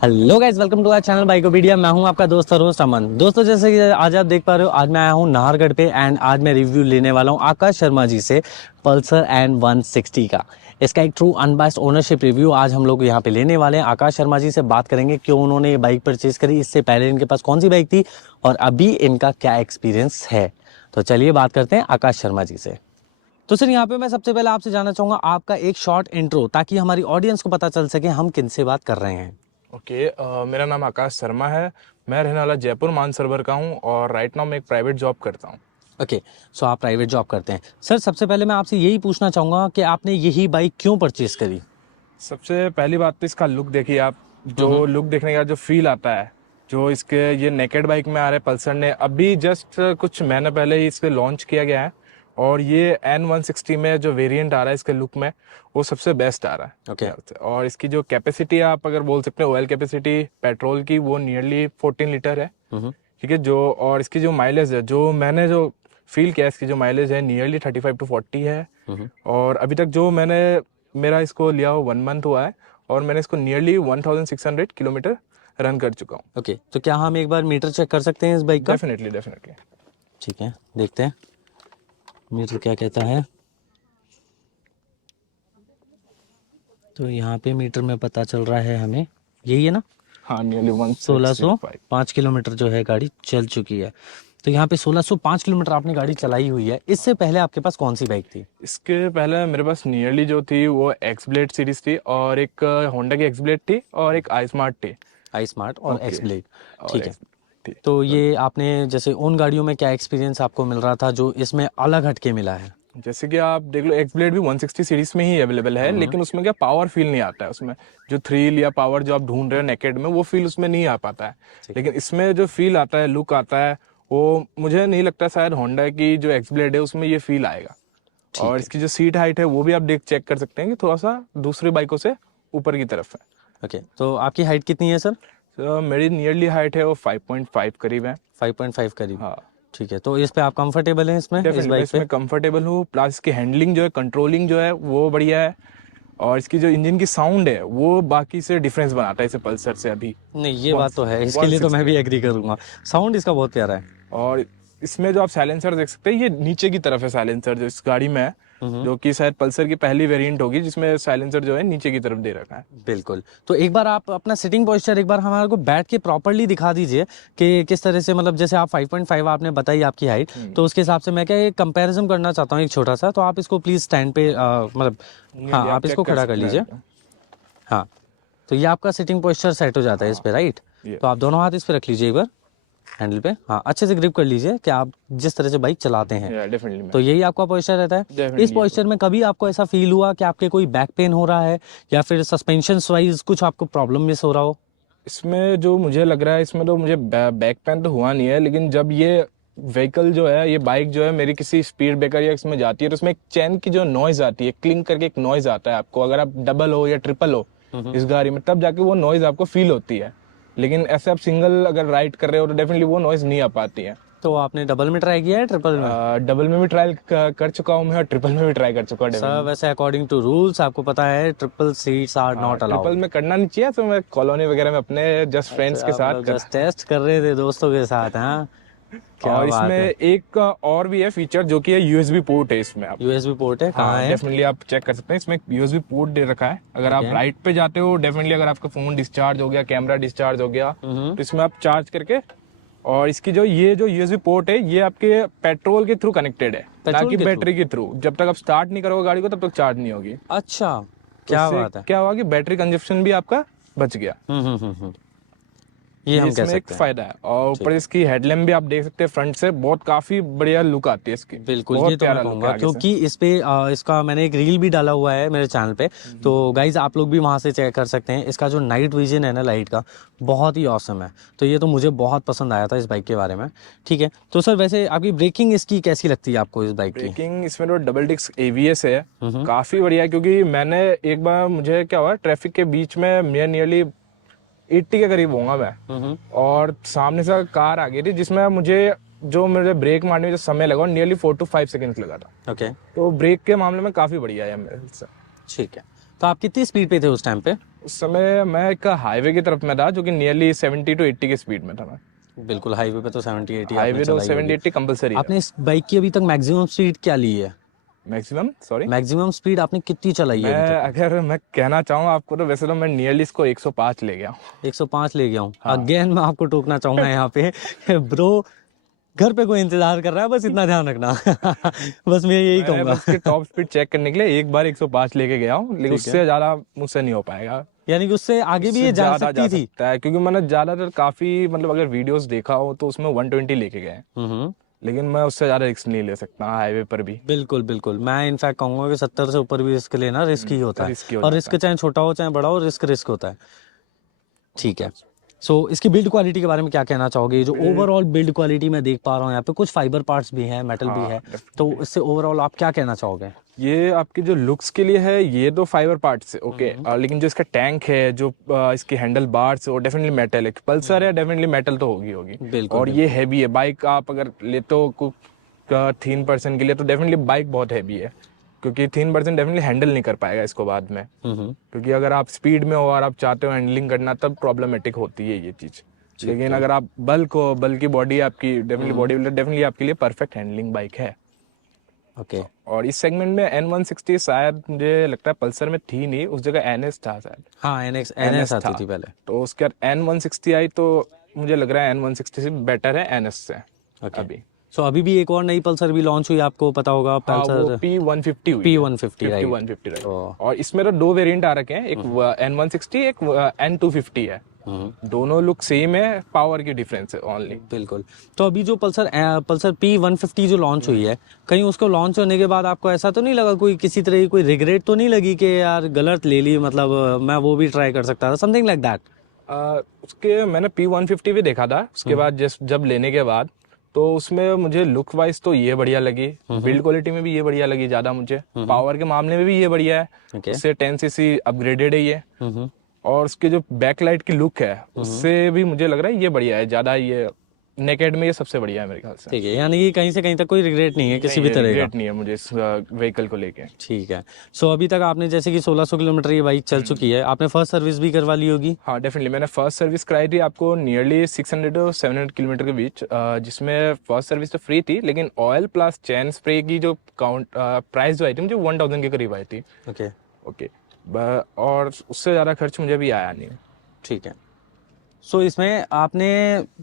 Hello guys, welcome to our channel Bikopedia. मैं हूं आपका दोस्त और होस्ट अमन। दोस्तों, जैसे कि आज आप देख पा रहे हो, आज मैं आया हूं नाहरगढ़ पे एंड आज मैं रिव्यू लेने वाला हूं आकाश शर्मा जी से पल्सर एंड 160 का। इसका एक ट्रू अनबाइस्ड ओनरशिप रिव्यू आज हम लोग यहां पे लेने वाले हैं। आकाश शर्मा जी से बात करेंगे क्यों उन्होंने ये बाइक परचेज करी, इससे पहले इनके पास कौन सी बाइक थी और अभी इनका क्या एक्सपीरियंस है। तो चलिए बात करते हैं आकाश शर्मा जी से। तो सर, यहाँ पे मैं सबसे पहले आपसे जानना चाहूंगा आपका एक शॉर्ट इंट्रो, ताकि हमारी ऑडियंस को पता चल सके हम किन से बात कर रहे हैं। मेरा नाम आकाश शर्मा है। मैं रहने वाला जयपुर मानसरोवर का हूँ और राइट नाउ मैं एक प्राइवेट जॉब करता हूँ। ओके, सो आप प्राइवेट जॉब करते हैं। सर, सबसे पहले मैं आपसे यही पूछना चाहूँगा कि आपने यही बाइक क्यों परचेज करी? सबसे पहली बात तो इसका लुक देखिए आप। जो लुक देखने का जो फील आता है, जो इसके ये नेकेड बाइक में आ रहे पल्सर ने अभी जस्ट कुछ महीने पहले ही इसके लॉन्च किया गया है और ये N160 में जो वेरिएंट आ रहा है इसके लुक में, वो सबसे बेस्ट आ रहा है। ओके। और इसकी जो कैपेसिटी आप अगर बोल सकते हैं, ऑयल कैपेसिटी पेट्रोल की, वो नियरली 14 लीटर है। ठीक है। जो और इसकी जो माइलेज है, जो मैंने जो फील किया, इसकी जो माइलेज है नियरली 35 to 40 है। और अभी तक जो मैंने मेरा इसको लिया हो 1 मंथ हुआ है और मैंने इसको नियरली 1600 किलोमीटर रन कर चुका हूँ। ओके, तो क्या हम एक बार मीटर चेक कर सकते हैं इस बाइक का? Definitely definitely. ठीक है, देखते हैं मीटर क्या कहता है। तो यहाँ पे मीटर में पता चल रहा है हमें, यही है ना, हाँ नियरली 165। 1605 किलोमीटर जो है गाड़ी चल चुकी है। तो यहाँ पे 1605 किलोमीटर आपने गाड़ी चलाई हुई है। इससे पहले आपके पास कौन सी बाइक थी? इसके पहले मेरे पास नियरली जो थी वो एक्स ब्लेड सीरीज थी और एक होंडा की एक्स ब्लेड थी और एक आई स्मार्ट थी। आई स्मार्ट और ओके। X blade. और ठीक है। एक्स थी। तो ये आपने जैसे उन गाड़ियों में क्या एक्सपीरियंस आपको मिल रहा था जो इसमें अलग हटके मिला है? जैसे कि आप देख लो, एक्स ब्लेड भी 160 सीरीज में ही अवेलेबल है, लेकिन उसमें क्या पावर फील नहीं आता है। उसमें जो थ्रिल या पावर जो आप ढूंढ रहे हो नेकेड में, वो फील उसमें नहीं आ पाता है। लेकिन इसमें जो फील आता है, लुक आता है, वो मुझे नहीं लगता शायद होंडा की जो एक्स ब्लेड है उसमें ये फील आएगा। और इसकी जो सीट हाइट है वो भी आप चेक कर सकते हैं कि थोड़ा सा दूसरी बाइकों से ऊपर की तरफ है। ओके, तो आपकी हाइट कितनी है सर? मेरी नियरली हाइट है वो 5.5 करीब है। 5.5 करीब। हाँ। ठीक है, तो इस पे आप कंफर्टेबल हैं इसमें, इस डेफिनेटली मैं बाइक पे? इसमें कंफर्टेबल हूँ। प्लस इसकी हैंडलिंग जो है, कंट्रोलिंग जो है वो बढ़िया है। और इसकी जो इंजन की साउंड है वो बाकी से डिफरेंस बनाता है इसे पल्सर से अभी। नहीं, ये बात तो है, इसके लिए तो मैं भी एग्री करूंगा। साउंड इसका बहुत प्यारा है। और इसमें जो आप साइलेंसर देख सकते हैं, ये नीचे की तरफ है साइलेंसर जो इस गाड़ी में है, जो कि शायद पल्सर की पहली वेरिएंट होगी जिसमें साइलेंसर जो है नीचे की तरफ दे रखा है। बिल्कुल। तो एक बार आप अपना सिटिंग पोस्चर एक बार हमारे को बैठ के प्रॉपर्ली दिखा दीजिए कि किस तरह से, मतलब जैसे आप 5.5 आपने बताई आपकी हाइट, तो उसके हिसाब से मैं क्या एक कंपैरिजन करना चाहता हूँ एक छोटा सा। तो आप इसको प्लीज स्टैंड पे मतलब, हाँ, आप इसको खड़ा कर लीजिए। हाँ, तो ये आपका सिटिंग पोस्चर सेट हो जाता है इस पे, राइट? तो आप दोनों हाथ इस पे रख लीजिए एक बार हैंडल पे। हाँ, अच्छे से ग्रिप कर लीजिए कि आप जिस तरह से बाइक चलाते हैं। तो यही आपका पोस्चर रहता है। इस पोस्चर में कभी आपको ऐसा फील हुआ कि आपके कोई बैक पेन हो रहा है या फिर सस्पेंशन वाइज कुछ आपको प्रॉब्लम मिस हो रहा हो? इसमें जो मुझे लग रहा है, इसमें तो मुझे बैक पेन तो हुआ नहीं है, लेकिन जब ये व्हीकल जो है, ये बाइक जो है मेरी किसी स्पीड ब्रेकर या इसमें जाती है तो उसमें एक चैन की जो नॉइज आती है, क्लिंग करके एक नॉइज आता है आपको, अगर आप डबल हो या ट्रिपल हो इस गाड़ी में, तब जाके वो नॉइज आपको फील होती है। लेकिन ऐसे आप सिंगल अगर राइड कर रहे हो तो डेफिनेटली वो नॉइज नहीं आ पाती है। तो आपने डबल में ट्राई किया है, ट्रिपल में? डबल में भी ट्राई कर चुका हूँ मैं और ट्रिपल में भी ट्राई कर चुका हूँ। सर, वैसे अकॉर्डिंग टू रूल्स आपको पता है triple seats are not allowed. Triple में करना नहीं चाहिए, तो मैं कॉलोनी वगैरह में अपने जस्ट फ्रेंड्स के साथ जस्ट टेस्ट कर रहे थे दोस्तों के साथ। हाँ, क्या और बात इसमें है। एक और भी है फीचर, जो कि है यूएसबी पोर्ट है इसमें। आप यूएसबी पोर्ट है, कहाँ है? डेफिनेटली आप चेक कर सकते हैं, इसमें यूएसबी पोर्ट दे रखा है। अगर आप राइट पे जाते हो, डेफिनेटली अगर आपका फोन डिस्चार्ज हो गया, कैमरा डिस्चार्ज हो गया, तो इसमें आप चार्ज करके, और इसकी जो ये जो यूएसबी पोर्ट है ये आपके पेट्रोल के थ्रू कनेक्टेड है, ना कि बैटरी के थ्रू। जब तक आप स्टार्ट नहीं करोगे गाड़ी को तब तक चार्ज नहीं होगी। अच्छा, क्या बात है। क्या हुआ कि बैटरी कंजप्शन भी आपका बच गया। ये हम कह इसमें एक सकते हैं। फायदा है। और ऊपर इसकी हेडलैम्प भी आप देख सकते हैं, फ्रंट से बहुत काफी बढ़िया लुक आती है इसकी। बिल्कुल, बहुत ये तो प्यारा मैं लुक है कहूंगा, आगे से। क्योंकि इस पे इसका मैंने एक रील भी डाला हुआ है मेरे चैनल पे, तो गाइज आप लोग भी वहां से चेक कर सकते हैं। इसका जो नाइट विजन है ना लाइट का, बहुत ही ऑसम है। तो ये तो मुझे बहुत पसंद आया था इस बाइक के बारे में। ठीक है, तो सर वैसे आपकी ब्रेकिंग इसकी कैसी लगती है आपको इस बाइक की? ब्रेकिंग इसमें तो डबल डिस्क एबीएस है, काफी बढ़िया है। क्योंकि मैंने एक बार, मुझे क्या हुआ, ट्रैफिक के बीच में नियरली 80 के करीब होऊंगा मैं, और सामने से कार आ गई थी जिसमें मुझे ब्रेक मारने में जो समय लगा, नियरली 4 to 5 सेकंड्स लगा था। ओके, तो ब्रेक के मामले में काफी बढ़िया है मेरे से। ठीक है। तो आप कितनी स्पीड पे थे उस टाइम पे? उस समय मैं एक हाईवे की तरफ में था जो कि नियरली 70 to 80 की स्पीड में था मैं। बिल्कुल, हाईवे पे तो 70-80 आपने हाईवे तो चलाई 70 होगी। 80 कंपलसरी है। आपने इस बाइक की अभी तक मैक्सिमम स्पीड क्या ली है? मैक्सिमम सॉरी, मैक्सिमम स्पीड आपने कितनी चलाई है मैं अभी तक? अगर मैं कहना चाहूँ आपको तो वैसे तो मैं नियरली इसको 105 ले गया हूँ। 105 ले गया हूँ। हाँ। अगेन मैं आपको टोकना चाहूंगा यहाँ पे ब्रो, घर पे कोई इंतजार कर रहा है, बस इतना ध्यान रखना। बस मैं यही मैं कहूंगा। बस इसकी टॉप स्पीड चेक करने के लिए एक बार 105 लेके गया हूँ, लेकिन ठीक है, उससे ज्यादा मुझसे नहीं हो पाएगा। यानी कि उससे आगे भी उससे ये जा ज्यादा जा सकती थी। सकता है क्योंकि मैंने ज्यादातर काफी मतलब अगर वीडियोस देखा हो तो उसमें 120 लेके गए हैं। हम्म, लेकिन मैं उससे ज्यादा रिस्क नहीं ले सकता हाईवे पर भी। बिल्कुल बिल्कुल, मैं इनफैक्ट कहूंगा कि 70 से ऊपर भी रिस्क लेना रिस्क ही होता है। रिस्की हो और जाता रिस्क है। चाहे छोटा हो चाहे बड़ा हो, रिस्क रिस्क होता है। ठीक है। सो इसकी बिल्ड क्वालिटी के बारे में क्या कहना चाहोगे? जो बिल्ड, ओवरऑल बिल्ड क्वालिटी मैं देख पा रहा हूँ यहाँ पे, कुछ फाइबर पार्ट्स भी हैं, मेटल भी हाँ है, तो डेफिनेटली। इससे ओवरऑल आप क्या कहना चाहोगे? ये आपकी जो लुक्स के लिए है ये तो फाइबर पार्ट्स है ओके, लेकिन जो इसका टैंक है जो इसकी हैंडल बार्स वो डेफिनेटली मेटल है। पल्सर है डेफिनेटली मेटल तो होगी होगी। बिल्कुल और ये बिल्कुल। हैवी है बाइक, आप अगर लेते हो कुछ 3% के लिए तो डेफिनेटली बाइक बहुत हैवी है, क्योंकि 3% डेफिनेटली हैंडल नहीं कर पाएगा इसको बाद में। क्योंकि अगर आप स्पीड में हो और आप चाहते हो हैंडलिंग करना तब प्रॉब्लमेटिक होती है ये चीज़। लेकिन अगर आप बल्क हो, बल्कि बॉडी आपकी डेफिनेटली बॉडी बिल्डर डेफिनेटली आपके लिए परफेक्ट हैंडलिंग बाइक है। ओके। और इस सेगमेंट में N160 शायद मुझे लगता है पल्सर में थी नहीं, उस जगह NS था शायद। हाँ, एनएक्स NS आती था, थी पहले। तो उसके बाद N160 आई तो मुझे लग रहा है N160 से बेटर है NS से ओके। अभी। सो अभी भी एक और नई पल्सर भी लॉन्च हुई, आपको पता होगा, हाँ वो पल्सर P150 हुई है। P150, right? 150 राइट। तो और इसमें तो दो वेरिएंट आ रखे हैं, एक N160 एक N250 है। दोनों लुक सेम है, पावर की डिफरेंस है ओनली। बिल्कुल। तो अभी जो पल्सर P150 जो लॉन्च हुई है, कहीं उसको लॉन्च होने के बाद आपको ऐसा तो नहीं लगा, कोई किसी तरह की कोई रिग्रेट तो नहीं लगी कि यार गलत ले ली, मतलब मैं वो भी ट्राई कर सकता था, समथिंग लाइक दैट? उसके मैंने P150 भी देखा था उसके बाद जब लेने के बाद, तो उसमें मुझे लुक वाइज तो ये बढ़िया लगी, बिल्ड क्वालिटी में भी ये बढ़िया लगी ज़्यादा मुझे, पावर के मामले में भी ये बढ़िया है। Okay. उससे 10cc अपग्रेडेड है ये। और उसके जो बैकलाइट की लुक है उससे भी मुझे लग रहा है ये बढ़िया है ज़्यादा, ये नेकेड में ये सबसे बढ़िया है मेरे ख्याल से। ठीक है, यानी कि कहीं से कहीं तक कोई रिग्रेट नहीं है किसी भी तरह का। रिग्रेट नहीं है मुझे इस व्हीकल को लेके। ठीक है। सो अभी तक आपने जैसे कि 1600 किलोमीटर ये बाइक चल चुकी है, आपने फर्स्ट सर्विस भी करवा ली होगी? हाँ डेफिनेटली, मैंने फर्स्ट सर्विस कराई थी आपको नियरली 600 to 700 किलोमीटर के बीच, जिसमें फर्स्ट सर्विस तो फ्री थी, लेकिन ऑयल प्लस चैन स्प्रे की जो प्राइस जो आई थी मुझे 1000 के करीब आई थी। ओके। ओके, और उससे ज़्यादा खर्च मुझे अभी आया नहीं। ठीक है। सो इसमें आपने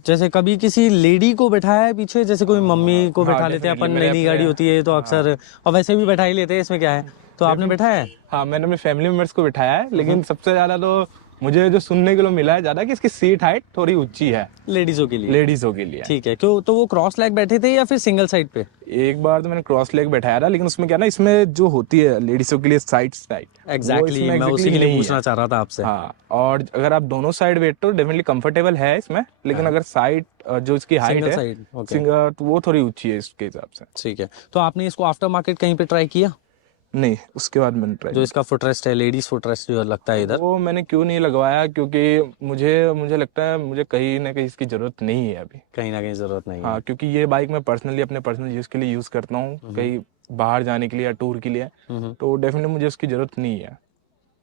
जैसे कभी किसी लेडी को बैठाया है पीछे, जैसे कोई मम्मी को हाँ, बैठा लेते हैं अपन, definitely, नई गाड़ी होती है तो अक्सर, और वैसे भी बैठा ही लेते हैं, इसमें क्या है? तो आपने बैठाया है? हाँ मैंने अपने फैमिली मेम्बर्स को बिठाया है, लेकिन सबसे ज़्यादा तो मुझे जो सुनने के लिए मिला है ज़्यादा कि इसकी सीट हाइट थोड़ी ऊंची है लेडीजों के लिए? लेडीज़ों के लिए। ठीक है। क्यों, तो वो क्रॉस लेग बैठे थे या फिर सिंगल साइड पे? एक बार तो मैंने क्रॉस लेग बैठाया था, लेकिन उसमें क्या ना, इसमें जो होती है लेडीज़ों के लिए साइड साइड एग्जैक्टली, मैं उसी के लिए पूछना चाह रहा था आपसे। हाँ, और अगर आप दोनों साइड बैठते हो डेफिनेटली कंफर्टेबल है इसमें, लेकिन अगर साइड जो इसकी हाइट सिंगल है साइड, ओके। सिंगल, तो वो थोड़ी ऊंची है इसके हिसाब से। ठीक है। तो आपने इसको आफ्टर मार्केट कहीं पे ट्राई किया? नहीं, उसके बाद मैंने ट्राई, जो इसका फुटरेस्ट है, लेडीज फुटरेस्ट जो लगता है इधर, वो मैंने क्यों नहीं लगवाया, क्योंकि मुझे लगता है मुझे कहीं ना कहीं इसकी जरूरत नहीं है अभी। कहीं ना कहीं जरूरत नहीं है। हाँ, क्योंकि ये बाइक मैं पर्सनली अपने पर्सनल यूज़ के लिए यूज़ करता हूँ, कहीं बाहर जाने के लिए या टूर के लिए, तो डेफिनेटली मुझे उसकी ज़रूरत नहीं है।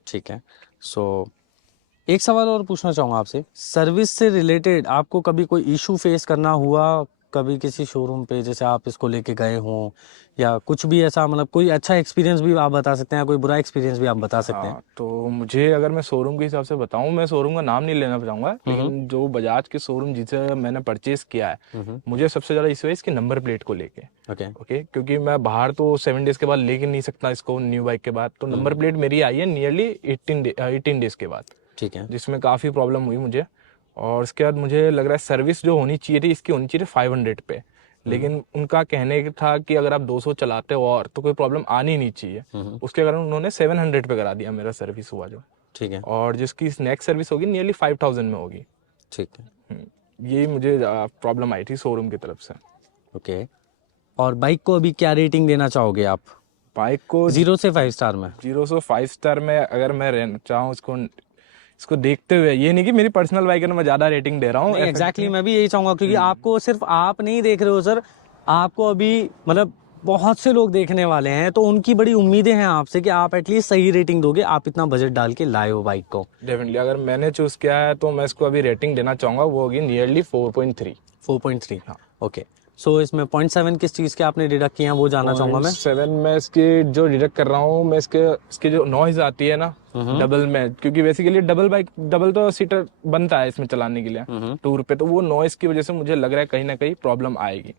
ठीक है। सो एक सवाल और पूछना चाहूँगा आपसे, सर्विस से रिलेटेड आपको कभी कोई इशू फेस करना हुआ कभी किसी शोरूम पे, जैसे आप इसको लेके गए हों, या कुछ भी ऐसा, मतलब कोई अच्छा एक्सपीरियंस भी आप बता सकते हैं, कोई बुरा एक्सपीरियंस भी आप बता सकते हैं? हाँ, तो मुझे अगर मैं शोरूम के हिसाब से बताऊं, मैं शोरूम का नाम नहीं लेना चाहूँगा, लेकिन जो बजाज के शोरूम जिसे मैंने परचेज किया है, मुझे सबसे ज़्यादा इशू है इसकी नंबर प्लेट को लेके। ओके, क्योंकि मैं बाहर तो 7 डेज़ के बाद लेके नहीं सकता इसको न्यू बाइक के बाद, तो नंबर प्लेट मेरी आई है नियरली 18 डेज़ के बाद। ठीक है। जिसमें काफ़ी प्रॉब्लम हुई मुझे। और उसके बाद मुझे लग रहा है सर्विस जो होनी चाहिए थी इसकी होनी चाहिए 500 पे, लेकिन उनका कहने था कि अगर आप 200 चलाते हो और तो कोई प्रॉब्लम आनी नहीं चाहिए, उसके कारण उन्होंने 700 पे करा दिया मेरा सर्विस हुआ जो। ठीक है। और जिसकी नेक्स्ट सर्विस होगी नियरली 5000 में होगी। ठीक है। यही मुझे प्रॉब्लम आई थी शोरूम की तरफ से। ओके। और बाइक को अभी क्या रेटिंग देना चाहोगे आप, बाइक को 0 से 5 स्टार में? 0 से 5 स्टार में अगर मैं रहना चाहूँ इसको देखते हुए, ये नहीं कि मेरी पर्सनल बाइक है ना मैं ज़्यादा रेटिंग दे रहा हूँ। एग्जैक्टली, मैं भी यही चाहूंगा, क्योंकि आपको सिर्फ आप नहीं देख रहे हो सर, आपको अभी मतलब बहुत से लोग देखने वाले हैं, तो उनकी बड़ी उम्मीदें हैं आपसे कि आप एटलीस्ट सही रेटिंग दोगे। आप इतना बजट डाल के लाए हो बाइक को। डेफिनेटली अगर मैंने चूज किया है तो मैं इसको अभी रेटिंग देना चाहूंगा, वो होगी नियरली 4.3। 4.3। हाँ। ओके, सो इसमें 0.7 किस चीज़ के आपने डिडक्ट किए हैं वो जानना चाहूँगा मैं। 7 में इसकी जो डिडक्ट कर रहा हूँ मैं, इसकी जो नॉइज आती है ना डबल में, क्योंकि बेसिकली डबल तो सीटर बनता है इसमें चलाने के लिए टूर पे, तो वो नॉइज की वजह से मुझे लग रहा है कहीं ना कहीं प्रॉब्लम आएगी।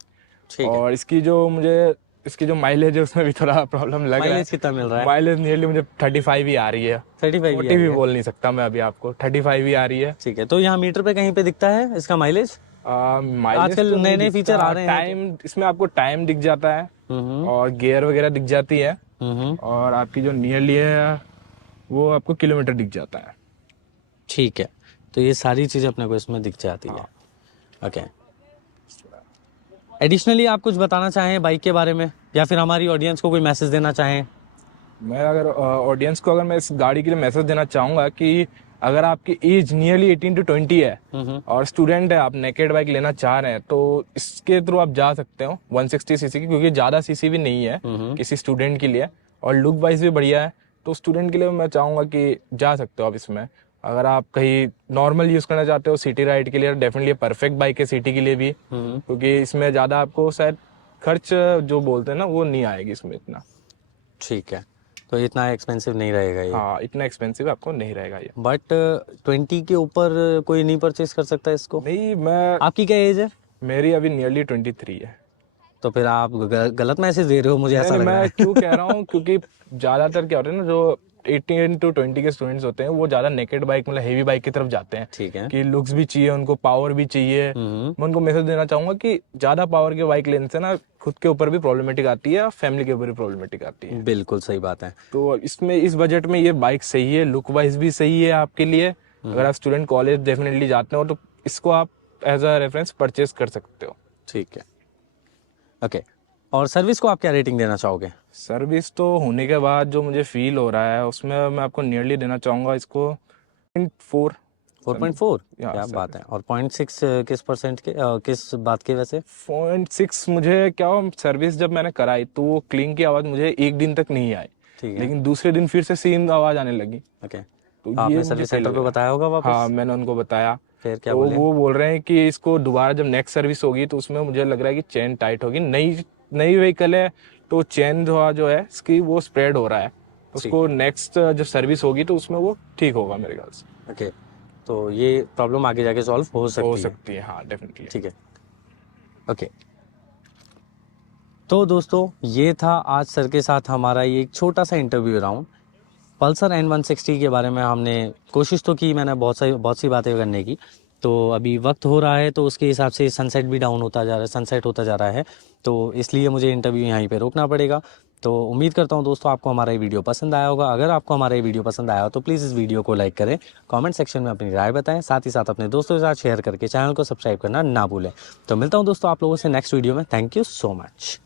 ठीक है। और इसकी जो माइलेज है उसमें भी थोड़ा प्रॉब्लम लग रहा है। माइलेज कितना मिल रहा है? माइलेज नियरली मुझे 35 ही आ रही है। 35 40 भी बोल नहीं सकता मैं अभी आपको, 35 ही आ रही है। ठीक है, तो यहाँ मीटर पे कहीं पे दिखता है इसका माइलेज? माइलेज आजकल तो नहीं नए-नए दिखता। फीचर आ रहे हैं टाइम इसमें आपको टाइम दिख जाता है और गियर वगैरह दिख जाती है, और आपकी जो नियरली है वो आपको किलोमीटर दिख जाता है। ठीक है, तो ये सारी चीज़ें अपने को इसमें दिख जाती है। ओके, एडिशनली आप कुछ बताना चाहें बाइक के बारे में, या फिर हमारी ऑडियंस को कोई मैसेज देना चाहें? मैं अगर ऑडियंस को अगर मैं इस गाड़ी के लिए मैसेज देना चाहूँगा कि अगर आपकी एज नियरली 18 to 20 है और स्टूडेंट है, आप नेकेड बाइक लेना चाह रहे हैं, तो इसके थ्रू आप जा सकते हो 160 सीसी की, क्योंकि ज़्यादा सीसी भी नहीं है किसी स्टूडेंट के लिए, और लुक वाइज भी बढ़िया है। तो स्टूडेंट के लिए मैं चाहूँगा कि जा सकते हो आप इसमें। अगर आप कहीं नॉर्मल यूज़ करना चाहते हो सिटी राइड के लिए, डेफिनेटली परफेक्ट बाइक है सिटी के लिए भी, क्योंकि इसमें ज़्यादा आपको शायद खर्च जो बोलते हैं ना वो नहीं आएगी इसमें इतना। ठीक है, तो इतना एक्सपेंसिव नहीं रहेगा ये। हाँ, इतना एक्सपेंसिव आपको नहीं रहेगा ये। बट 20 के ऊपर कोई नहीं परचेज कर सकता है इसको? नहीं, मैं आपकी क्या एज है? मेरी अभी नियरली 23 है। तो फिर आप गलत मैसेज दे रहे हो, मुझे ऐसा लग रहा मैं है। क्यों कह रहा हूँ, क्योंकि ज्यादातर क्या होता है ना, जो 18 to 20 के स्टूडेंट्स होते हैं वो ज्यादा नेकेड बाइक मतलब हेवी बाइक की तरफ जाते हैं। ठीक है। कि लुक्स भी चाहिए उनको, पावर भी चाहिए। मैं उनको मैसेज देना चाहूंगा कि ज्यादा पावर के बाइक लेने से ना खुद के ऊपर भी प्रॉब्लमेटिक आती है और फैमिली के ऊपर भी प्रॉब्लमेटिक आती है। बिल्कुल सही बात है। तो इसमें इस बजट में ये बाइक सही है, लुक वाइज भी सही है आपके लिए। अगर आप स्टूडेंट कॉलेज डेफिनेटली जाते हो तो इसको आप एज अ रेफरेंस परचेज कर सकते हो। ठीक है, ओके। और सर्विस को आप क्या रेटिंग देना चाहोगे? सर्विस तो होने के बाद जो मुझे फील हो रहा है उसमें मैं आपको नियरली देना चाहूँगा इसको 4.4। 4.4? या क्या सर। बात है। और 0.6 किस परसेंट के, किस बात के वैसे? 0.6 मुझे क्या हुआ, सर्विस जब मैंने कराई तो वो क्लिंग की आवाज़ मुझे एक दिन तक नहीं आई, ठीक है। लेकिन दूसरे दिन फिर से सेम आवाज़ आने लगी। ओके, तो आपने ये सर्विस मुझे सेंटर पे बताया होगा वापस? हाँ, मैंने उनको बताया। फिर क्या तो बोले? वो बोल रहे हैं कि इसको दोबारा जब नेक्स्ट सर्विस होगी तो उसमें मुझे लग रहा है कि चेन टाइट होगी। नई व्हीकल है तो चेन जो है इसकी वो स्प्रेड हो रहा है, उसको नेक्स्ट जब सर्विस होगी तो उसमें वो ठीक होगा मेरे ख्याल से। ओके, तो ये प्रॉब्लम आगे जाके सॉल्व हो सकती है। हाँ डेफिनेटली। ठीक है, ओके। तो दोस्तों, ये था आज सर के साथ हमारा ये एक छोटा सा इंटरव्यू राउंड। पल्सर N160 के बारे में हमने कोशिश तो की, मैंने बहुत सी बातें करने की। तो अभी वक्त हो रहा है तो उसके हिसाब से सनसेट भी डाउन होता जा रहा है, सनसेट होता जा रहा है, तो इसलिए मुझे इंटरव्यू यहीं पे रोकना पड़ेगा। तो उम्मीद करता हूँ दोस्तों आपको हमारा ये वीडियो पसंद आया होगा। अगर आपको हमारा ये वीडियो पसंद आया हो तो प्लीज़ इस वीडियो को लाइक करें, कमेंट सेक्शन में अपनी राय बताएं, साथ ही साथ अपने दोस्तों के साथ शेयर करके चैनल को सब्सक्राइब करना ना भूलें। तो मिलता हूँ दोस्तों आप लोगों से नेक्स्ट वीडियो में। Thank you so much.